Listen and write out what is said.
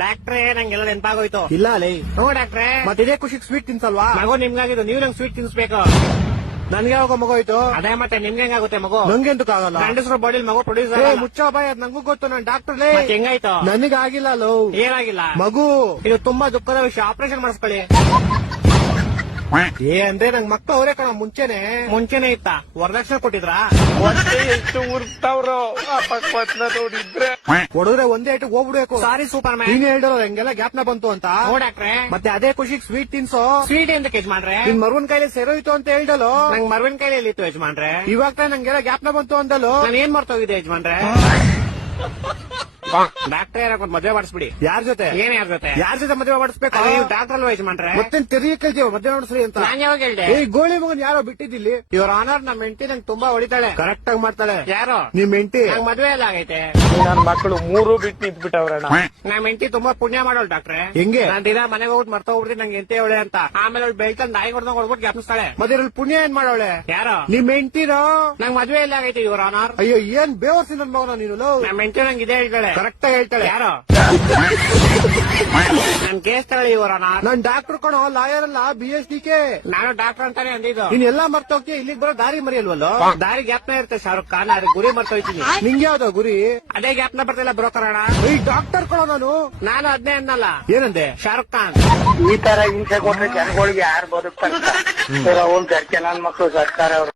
ಡಾಕ್ಟ್ರೇ ನಂಗೆಲ್ಲ ನೆನಪಾಗೋಯ್ತು. ಇಲ್ಲ ಲೇ, ಹ್ಞೂ ಡಾಕ್ಟ್ರೇ. ಮತ್ತಿದೇ ಖುಷಿಗೆ ಸ್ವೀಟ್ ತಿನ್ಸಲ್ವಾ? ಮಗು ನಿಮ್ಗಾಗಿದ್ದು, ನೀವು ನಂಗೆ ಸ್ವೀಟ್ ತಿನ್ಸ್ಬೇಕು. ನನ್ಗೆ ಯಾವಾಗ ಮಗು ಹೋಯ್ತು? ಅದೇ ಮತ್ತೆ ನಿಮ್ಗೆ ಹೆಂಗಾಗುತ್ತೆ ಮಗು? ನಂಗೆಂತಕ್ ಆಗಲ್ಲ. ಗಂಡಸ್ರ ಬಾಡಿಲ್ ಮಗು ಪ್ರೊಡ್ಯೂಸ್ ಮುಚ್ಚ ಬಾಯ್, ಅದ್ ನಂಗೂ ಗೊತ್ತು, ನಾನ್ ಡಾಕ್ಟರ್ ಲೇ. ಹೆಂಗಾಯ್ತು? ನನಗಾಗಿಲ್ಲ ಲೋ. ಏನಾಗಿಲ್ಲ? ಮಗು. ಇದು ತುಂಬಾ ದುಃಖದ ವಿಷಯ, ಆಪರೇಷನ್ ಮಾಡಿಸ್ಕೊಳ್ಳಿ. ಅಂದ್ರೆ ನಂಗ್ ಮಕ್ಳು ಅವರೇ ಕಣ ಮುಂಚೆನೆ ಇತ್ತಾ? ವರದಕ್ಷಿಣೆ ಕೊಟ್ಟಿದ್ರಾ? ಎಷ್ಟು ಉರ್ತಾವ್ರೋ ನೋಡಿದ್ರೆ ಹೊಡೆದ್ರೆ ಒಂದೇ ಇಟ್ಟು ಹೋಗ್ಬಿಡ್ಬೇಕು. ಸಾರಿ ಸೂಪರ್ ಮ್ಯಾನ್. ನೀನ್ ಹೇಳಿರೋ ಹೆಂಗೆಲ್ಲ ಜ್ಞಾಪನ ಬಂತು ಅಂತ. ಹ್ಞೂ ಡಾಕ್ಟ್ರೇ. ಮತ್ತೆ ಅದೇ ಖುಷಿಗೆ ಸ್ವೀಟ್ ತಿನ್ಸೋ. ಸ್ವೀಟ್ ಎಂತ ಯಜಮಾನ್ರೆ? ನಿನ್ ಮರುವನ್ ಕೈಲಿ ಸೇರೋಯ್ತು ಅಂತ ಹೇಳ್ದಲು. ನಂಗ್ ಮರವಿನ ಕೈಲಿ ಇತ್ತು ಯಜಮಾನ್ರೆ. ಇವಾಗ ತಾನೇ ನಂಗೆಲ್ಲ ಜ್ಞಾಪನ ಬಂತು ಅಂದಲು. ನಾನು ಏನ್ ಮರ್ತೋಗಿದೆ ಯಜಮಾನ್ರೆ? ಡಾಕ್ಟ್ರೇ ಯಾಕೊಂದ್ ಮದ್ವೆ ಮಾಡಿಸ್ಬಿಡಿ. ಯಾರ್ ಜೊತೆ? ಏನ್ ಯಾರ ಜೊತೆ? ಯಾರ್ ಜೊತೆ ಮದುವೆ ಮಾಡಿಸ್ಬೇಕು? ನೀವು ಡಾಕ್ಟರ್ ಅಲ್ವಾ ಯಜಮಾನ್ರೆ? ಮತ್ತೆ ತೆರಿಗೆ ಕೇಳ್ತೀವ ಮದುವೆ ಮಾಡಿಸ್ರಿ ಅಂತ. ನಾನ್ ಯಾವಾಗ ಹೇಳ್ದೆ? ಈ ಗೋಳಿ ಮಗನ್ ಯಾರೋ ಬಿಟ್ಟಿದ್ದಿಲ್ಲಿ. ಇವ್ರ ಆನರ್ ನಮ್ಮ ಹೆಂಡತಿ ನಂಗೆ ತುಂಬಾ ಹೊಡಿತಾಳೆ. ಕರೆಕ್ಟ್ ಆಗಿ ಮಾಡ್ತಾಳೆ. ಯಾರು? ನಿಮ್ ಹೆಂಡತಿ. ನಂಗ್ ಮದ್ವೆ ಎಲ್ಲ ಆಗೈತೆ. ನನ್ ಮಕ್ಕಳು ಮೂರು ಬಿಟ್ಟು ನಿಂತ್ಬಿಟ್ಟವ್ರಣ್ಣ. ನಮ್ಮ ಹೆಂಡತಿ ತುಂಬಾ ಪುಣ್ಯ ಮಾಡೋಳು ಡಾಕ್ಟ್ರೆ. ಹೆಂಗೆ? ನಾನ್ ದಿನ ಮನೆಗೆ ಹೋಗ್ಬಿಟ್ಟು ಮರ್ತೋಗ್ಬಿಡ್ತೀನಿ ನಂಗೆ ಎಂತ ಹೇಳಿ ಅಂತ. ಆಮೇಲೆ ಅವ್ಳು ಬೆಳ್ತಂದ್ ನಾಯಿ ಹೊಡೆದಂಗ್ ಹೊಡ್ಬಿಟ್ಟು ಜ್ಞಾಪಿಸ್ತಾಳೆ. ಮತ್ತೆ ಇದ್ರಲ್ಲಿ ಪುಣ್ಯ ಏನ್ ಮಾಡೋಳೆ? ಯಾರು? ನಿಮ್ ಹೆಂಡತಿನೋ? ನಂಗ್ ಮದ್ವೆ ಎಲ್ಲ ಆಗೈತೆ ಇವ್ರ ಆನರ್. ಅಯ್ಯೋ ಏನ್ ಬೇವರ್ಸಿ ನನ್ ಮಗನ ನೀನು. ನಮ್ಮ ಹೆಂಡತಿ ನಂಗೆ ಇದೇ ಹೇಳ್ತಾಳೆ. ಕರೆಕ್ಟ್ ಆಗಿ ಹೇಳ್ತಾಳೆ. ಯಾರು? ನನ್ ಕೇಸ್ ತಗೊಳ್ಳಿ ಇವ್ರ ಆನರ್. ನಾನ್ ಡಾಕ್ಟರ್ ಕಣೋ, ಲಾಯರ್ ಅಲ್ಲ, BSDK. ನಾನು ಡಾಕ್ಟರ್ ಅಂತಾನೆ ಅಂದಿದ್ದು. ನೀನ್ ಎಲ್ಲಾ ಮರ್ತೋಗ್ತೀಯ, ಇಲ್ಲಿಗೆ ಬರೋ ದಾರಿ ಮರಿಯಲ್ವಲ್ಲೋ? ದಾರಿ ಗ್ಯಾಪ್ನ ಇರುತ್ತೆ ಶಾರುಖ್ ಖಾನ್, ಅದ್ರ ಗುರಿ ಮರ್ತೋಯ್ತೀನಿ. ನಿಂಗೆ ಯಾವ್ದೋ ಗುರಿ? ಅದೇ ಗ್ಯಾಪ್ನ ಬರ್ತಿಲ್ಲ ಬ್ರೋಕರ್ ಅಣ್ಣ. ಈ ಡಾಕ್ಟರ್ ಕಣೋ ನಾನು ಅದ್ನೇ ಅನ್ನಲ್ಲ. ಏನಂದೆ? ಶಾರುಖ್ ಖಾನ್. ಈ ತರ ಹಿಂಸೆ ಕೊಟ್ರೆ ಜನಗಳಿಗೆ ಯಾರು ಬದುಕ್ತಾರೆ? ಅವ್ನ್ ಸರ್ಕೆ ನನ್ ಮಕ್ಕಳು ಸರ್ಕಾರ ಅವ್ರು